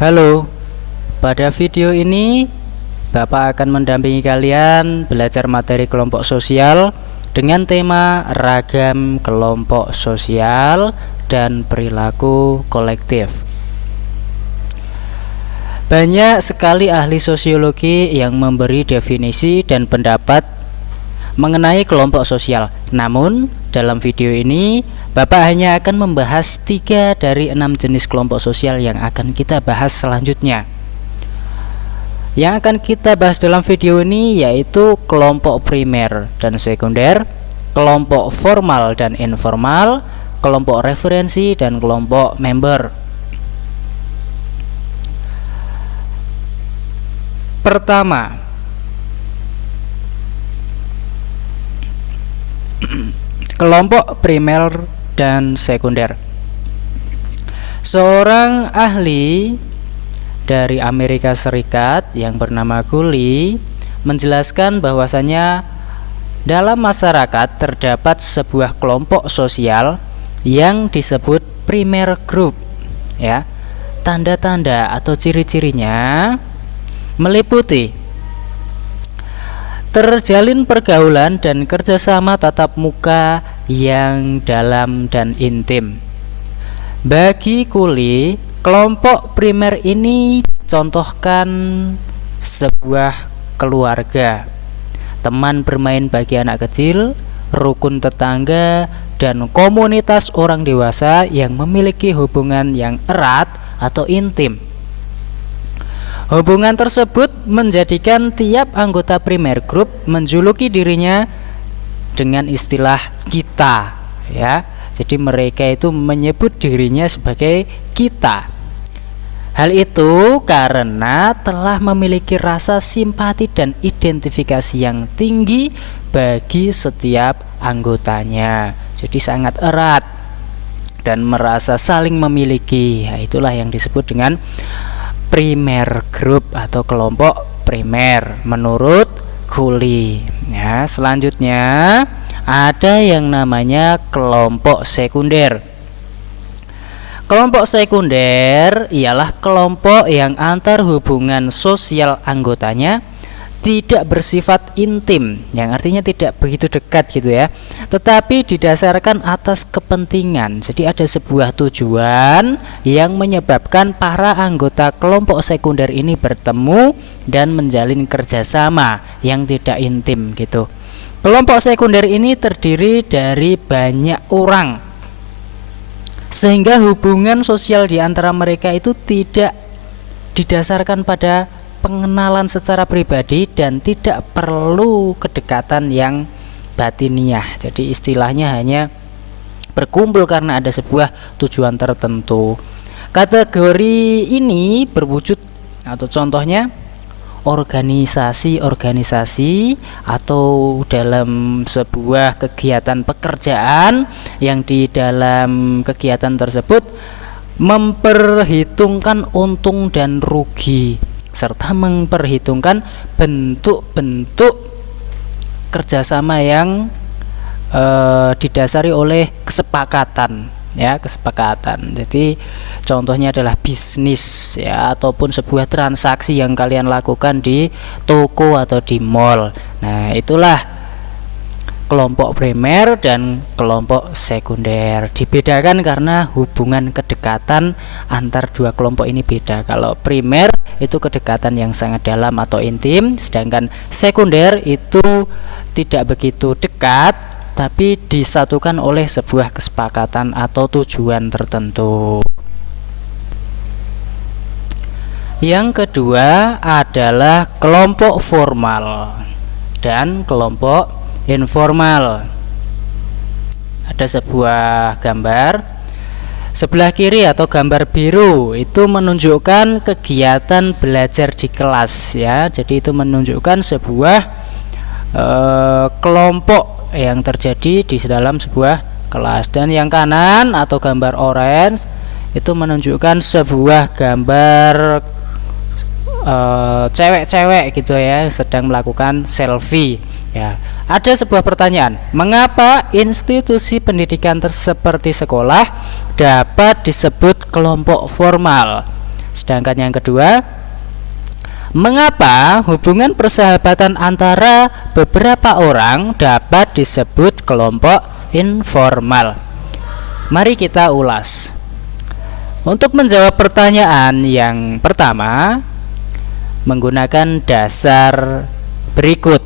Halo, pada video ini Bapak akan mendampingi kalian belajar materi kelompok sosial dengan tema ragam kelompok sosial dan perilaku kolektif. Banyak sekali ahli sosiologi yang memberi definisi dan pendapat mengenai kelompok sosial. Namun, dalam video ini Bapak hanya akan membahas 3 dari 6 jenis kelompok sosial yang akan kita bahas selanjutnya. Yang akan kita bahas dalam video ini yaitu kelompok primer dan sekunder, kelompok formal dan informal, kelompok referensi, dan kelompok member. Pertama, kelompok primer dan sekunder. Seorang ahli dari Amerika Serikat yang bernama Cooley menjelaskan bahwasanya dalam masyarakat terdapat sebuah kelompok sosial yang disebut primer group, ya. Tanda-tanda atau ciri-cirinya meliputi terjalin pergaulan dan kerjasama tatap muka yang dalam dan intim. Bagi Cooley, kelompok primer ini contohkan sebuah keluarga, teman bermain bagi anak kecil, rukun tetangga, dan komunitas orang dewasa yang memiliki hubungan yang erat atau intim. Hubungan tersebut menjadikan tiap anggota primer group menjuluki dirinya dengan istilah kita, ya. Jadi mereka itu menyebut dirinya sebagai kita. Hal itu karena telah memiliki rasa simpati dan identifikasi yang tinggi bagi setiap anggotanya. Jadi sangat erat dan merasa saling memiliki. Itulah yang disebut dengan primer group atau kelompok primer menurut Cooley. Ya, selanjutnya ada yang namanya kelompok sekunder. Kelompok sekunder ialah kelompok yang antar hubungan sosial anggotanya tidak bersifat intim, yang artinya tidak begitu dekat gitu ya, tetapi didasarkan atas kepentingan. Jadi ada sebuah tujuan yang menyebabkan para anggota kelompok sekunder ini bertemu dan menjalin kerjasama yang tidak intim gitu. Kelompok sekunder ini terdiri dari banyak orang, sehingga hubungan sosial di antara mereka itu tidak didasarkan pada pengenalan secara pribadi dan tidak perlu kedekatan yang batiniah. Jadi istilahnya hanya berkumpul karena ada sebuah tujuan tertentu. Kategori ini berwujud atau contohnya organisasi-organisasi atau dalam sebuah kegiatan pekerjaan yang di dalam kegiatan tersebut memperhitungkan untung dan rugi serta memperhitungkan bentuk-bentuk kerjasama yang didasari oleh kesepakatan, ya, kesepakatan. Jadi contohnya adalah bisnis, ya, ataupun sebuah transaksi yang kalian lakukan di toko atau di mall. Nah, itulah kelompok primer dan kelompok sekunder. Dibedakan karena hubungan kedekatan antar dua kelompok ini beda. Kalau primer itu kedekatan yang sangat dalam atau intim, sedangkan sekunder itu tidak begitu dekat tapi disatukan oleh sebuah kesepakatan atau tujuan tertentu. Yang kedua adalah kelompok formal dan kelompok informal. Ada sebuah gambar sebelah kiri atau gambar biru itu menunjukkan kegiatan belajar di kelas, ya. Jadi itu menunjukkan sebuah kelompok yang terjadi di dalam sebuah kelas. Dan yang kanan atau gambar orange itu menunjukkan sebuah gambar cewek-cewek gitu ya, sedang melakukan selfie, ya. Ada sebuah pertanyaan, mengapa institusi pendidikan seperti sekolah dapat disebut kelompok formal Sedangkan yang kedua, mengapa hubungan persahabatan antara beberapa orang dapat disebut kelompok informal? Mari kita ulas. Untuk menjawab pertanyaan yang pertama, menggunakan dasar berikut.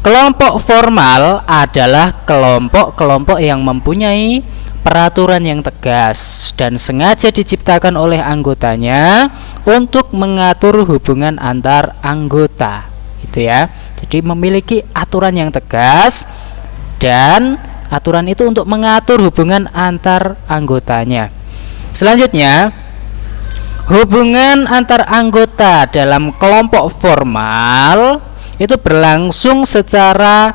Kelompok formal adalah kelompok-kelompok yang mempunyai peraturan yang tegas dan sengaja diciptakan oleh anggotanya untuk mengatur hubungan antar anggota, gitu ya. Jadi memiliki aturan yang tegas dan aturan itu untuk mengatur hubungan antar anggotanya. Selanjutnya, hubungan antar anggota dalam kelompok formal itu berlangsung secara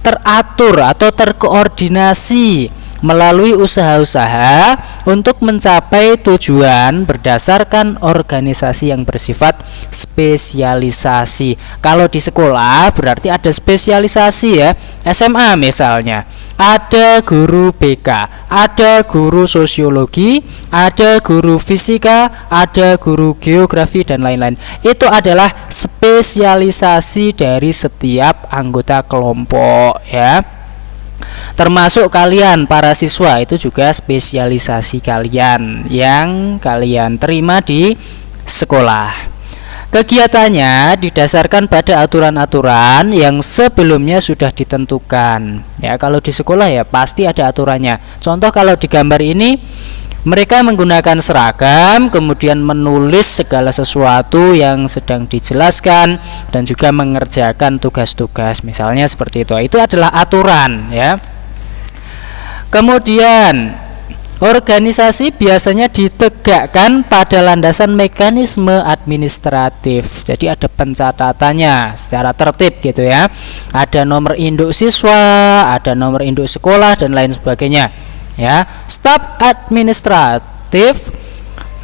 teratur atau terkoordinasi melalui usaha-usaha untuk mencapai tujuan berdasarkan organisasi yang bersifat spesialisasi. Kalau di sekolah berarti ada spesialisasi ya. SMA misalnya ada guru BK, ada guru sosiologi, ada guru fisika, ada guru geografi dan lain-lain. Itu adalah spesialisasi dari setiap anggota kelompok ya. Termasuk kalian para siswa, itu juga spesialisasi kalian yang kalian terima di sekolah. Kegiatannya didasarkan pada aturan-aturan yang sebelumnya sudah ditentukan. Ya, kalau di sekolah ya pasti ada aturannya. Contoh kalau di gambar ini, mereka menggunakan seragam, kemudian menulis segala sesuatu yang sedang dijelaskan dan juga mengerjakan tugas-tugas, misalnya seperti itu. Itu adalah aturan ya. Kemudian organisasi biasanya ditegakkan pada landasan mekanisme administratif. Jadi ada pencatatannya secara tertib gitu ya. Ada nomor induk siswa, ada nomor induk sekolah dan lain sebagainya. Ya, staf administratif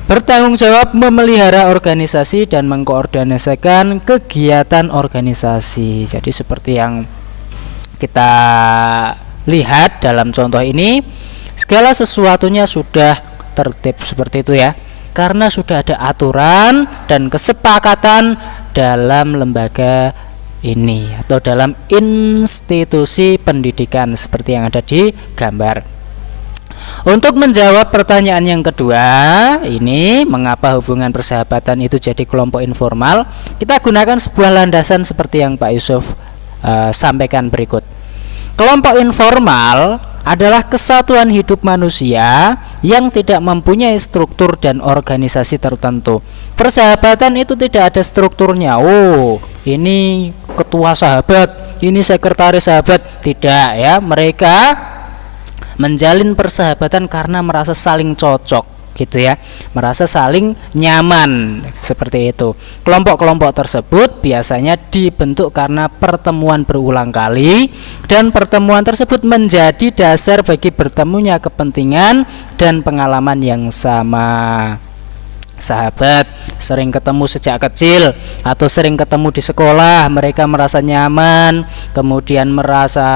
bertanggung jawab memelihara organisasi dan mengkoordinasikan kegiatan organisasi. Jadi seperti yang kita lihat dalam contoh ini, segala sesuatunya sudah tertib seperti itu ya, karena sudah ada aturan dan kesepakatan dalam lembaga ini atau dalam institusi pendidikan seperti yang ada di gambar. Untuk menjawab pertanyaan yang kedua, ini mengapa hubungan persahabatan itu jadi kelompok informal, kita gunakan sebuah landasan seperti yang Pak Yusuf sampaikan berikut. Kelompok informal adalah kesatuan hidup manusia yang tidak mempunyai struktur dan organisasi tertentu. Persahabatan itu tidak ada strukturnya. Oh, ini ketua sahabat, ini sekretaris sahabat. Tidak ya, mereka menjalin persahabatan karena merasa saling cocok gitu ya, merasa saling nyaman seperti itu. Kelompok-kelompok tersebut biasanya dibentuk karena pertemuan berulang kali dan pertemuan tersebut menjadi dasar bagi bertemunya kepentingan dan pengalaman yang sama. Sahabat sering ketemu sejak kecil atau sering ketemu di sekolah, mereka merasa nyaman, kemudian merasa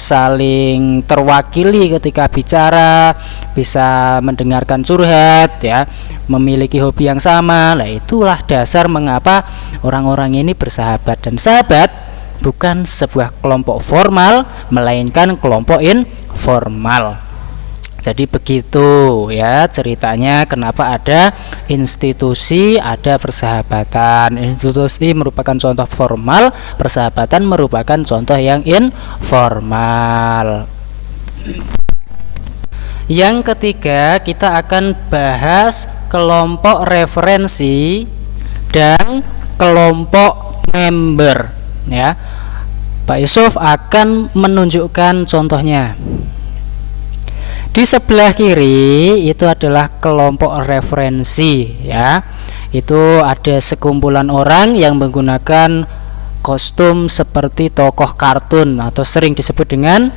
saling terwakili ketika bicara, bisa mendengarkan curhat ya, memiliki hobi yang sama. Nah, itulah dasar mengapa orang-orang ini bersahabat. Dan sahabat bukan sebuah kelompok formal, melainkan kelompok informal. Jadi begitu ya ceritanya kenapa ada institusi, ada persahabatan. Institusi merupakan contoh formal, persahabatan merupakan contoh yang informal. Yang ketiga, kita akan bahas kelompok referensi dan kelompok member ya. Pak Yusuf akan menunjukkan contohnya. Di sebelah kiri itu adalah kelompok referensi ya. Itu ada sekumpulan orang yang menggunakan kostum seperti tokoh kartun atau sering disebut dengan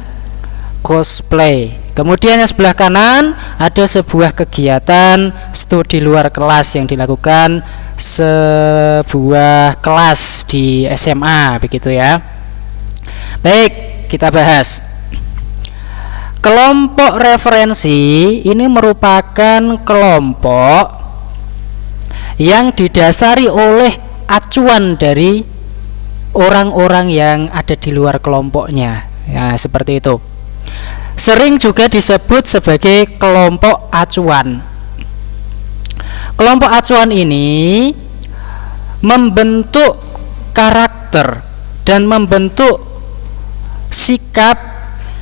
cosplay. Kemudian yang sebelah kanan ada sebuah kegiatan studi luar kelas yang dilakukan sebuah kelas di SMA begitu ya. Baik, kita bahas. Kelompok referensi ini merupakan kelompok yang didasari oleh acuan dari orang-orang yang ada di luar kelompoknya. Ya, seperti itu. Sering juga disebut sebagai kelompok acuan. Kelompok acuan ini membentuk karakter dan membentuk sikap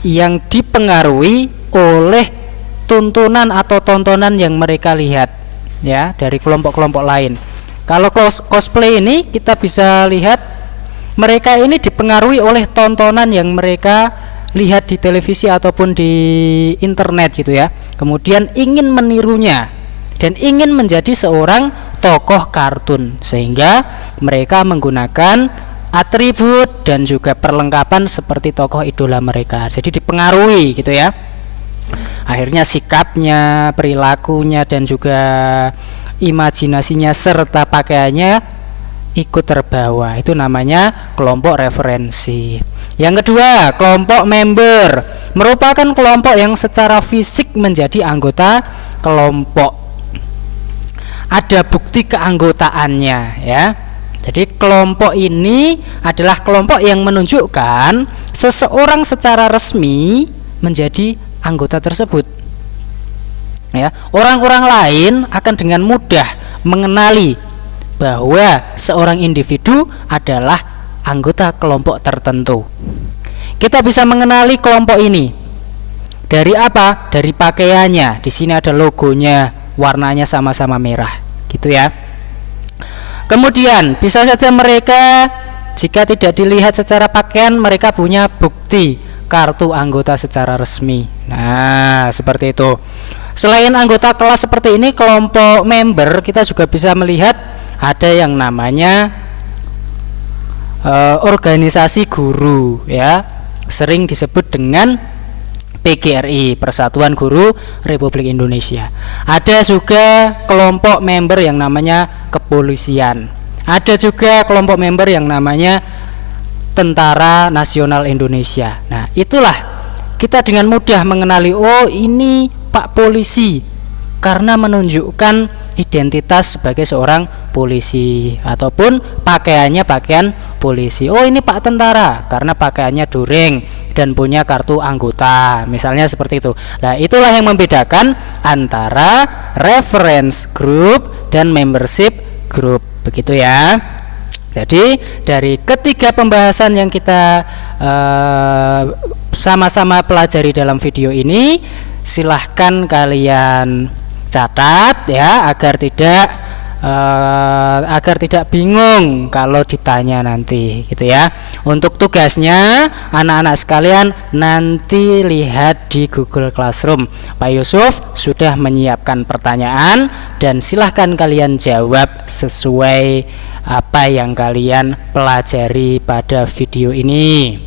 yang dipengaruhi oleh tuntunan atau tontonan yang mereka lihat, ya, dari kelompok-kelompok lain. Kalau cosplay ini kita bisa lihat mereka ini dipengaruhi oleh tontonan yang mereka lihat di televisi ataupun di internet gitu ya. Kemudian ingin menirunya dan ingin menjadi seorang tokoh kartun, sehingga mereka menggunakan atribut dan juga perlengkapan seperti tokoh idola mereka. Jadi dipengaruhi gitu ya. Akhirnya sikapnya, perilakunya dan juga imajinasinya serta pakaiannya ikut terbawa. Itu namanya kelompok referensi. Yang kedua, kelompok member merupakan kelompok yang secara fisik menjadi anggota kelompok. Ada bukti keanggotaannya, ya. Jadi kelompok ini adalah kelompok yang menunjukkan seseorang secara resmi menjadi anggota tersebut. Ya, orang-orang lain akan dengan mudah mengenali bahwa seorang individu adalah anggota kelompok tertentu. Kita bisa mengenali kelompok ini dari apa? Dari pakaiannya. Di sini ada logonya, warnanya sama-sama merah, gitu ya. Kemudian bisa saja mereka, jika tidak dilihat secara pakaian, mereka punya bukti kartu anggota secara resmi. Nah, seperti itu. Selain anggota kelas seperti ini, kelompok member kita juga bisa melihat ada yang namanya organisasi guru, ya, sering disebut dengan PGRI, Persatuan Guru Republik Indonesia. Ada juga kelompok member yang namanya kepolisian. Ada juga kelompok member yang namanya Tentara Nasional Indonesia. Nah, itulah kita dengan mudah mengenali, oh ini Pak Polisi, karena menunjukkan identitas sebagai seorang polisi, ataupun pakaiannya pakaian polisi. Oh ini Pak Tentara, karena pakaiannya dureng dan punya kartu anggota, misalnya seperti itu. Nah, itulah yang membedakan antara reference group dan membership group, begitu ya. Jadi dari ketiga pembahasan yang kita sama-sama pelajari dalam video ini, silahkan kalian catat ya, agar tidak bingung kalau ditanya nanti, gitu ya. Untuk tugasnya anak-anak sekalian nanti lihat di Google Classroom. Pak Yusuf sudah menyiapkan pertanyaan dan silahkan kalian jawab sesuai apa yang kalian pelajari pada video ini.